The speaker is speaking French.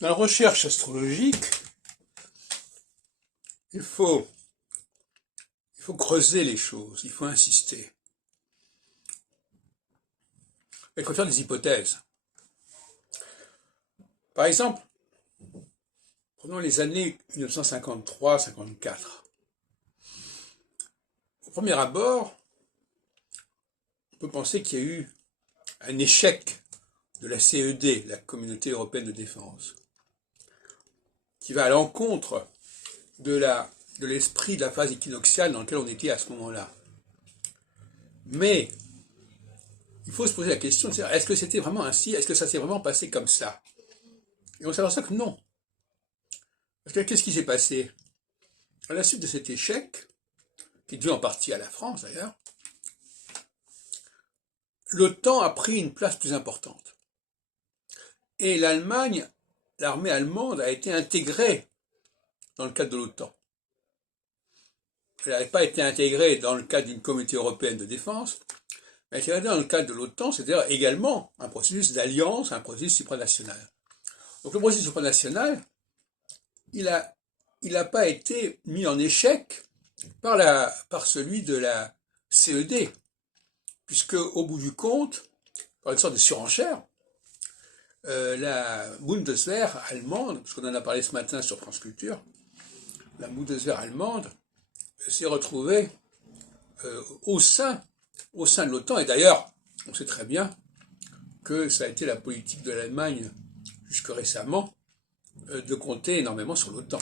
Dans la recherche astrologique, il faut creuser les choses, il faut insister. Il faut faire des hypothèses. Par exemple, prenons les années 1953-54. Au premier abord, on peut penser qu'il y a eu un échec de la CED, la Communauté européenne de défense, qui va à l'encontre de l'esprit de la phase équinoxiale dans laquelle on était à ce moment-là. Mais il faut se poser la question de savoir, est-ce que c'était vraiment ainsi? Est-ce que ça s'est vraiment passé comme ça? Et on s'aperçoit que non. Parce que qu'est-ce qui s'est passé? À la suite de cet échec, qui est dû en partie à la France d'ailleurs, l'OTAN a pris une place plus importante. Et l'Allemagne, l'armée allemande a été intégrée dans le cadre de l'OTAN. Elle n'avait pas été intégrée dans le cadre d'une communauté européenne de défense, mais elle a été intégrée dans le cadre de l'OTAN, c'est-à-dire également un processus d'alliance, un processus supranational. Donc le processus supranational, il n'a pas été mis en échec par celui de la CED, puisque au bout du compte, par une sorte de surenchère, la Bundeswehr allemande, parce qu'on en a parlé ce matin sur France Culture, la Bundeswehr allemande s'est retrouvée au sein de l'OTAN, et d'ailleurs, on sait très bien que ça a été la politique de l'Allemagne jusque récemment de compter énormément sur l'OTAN.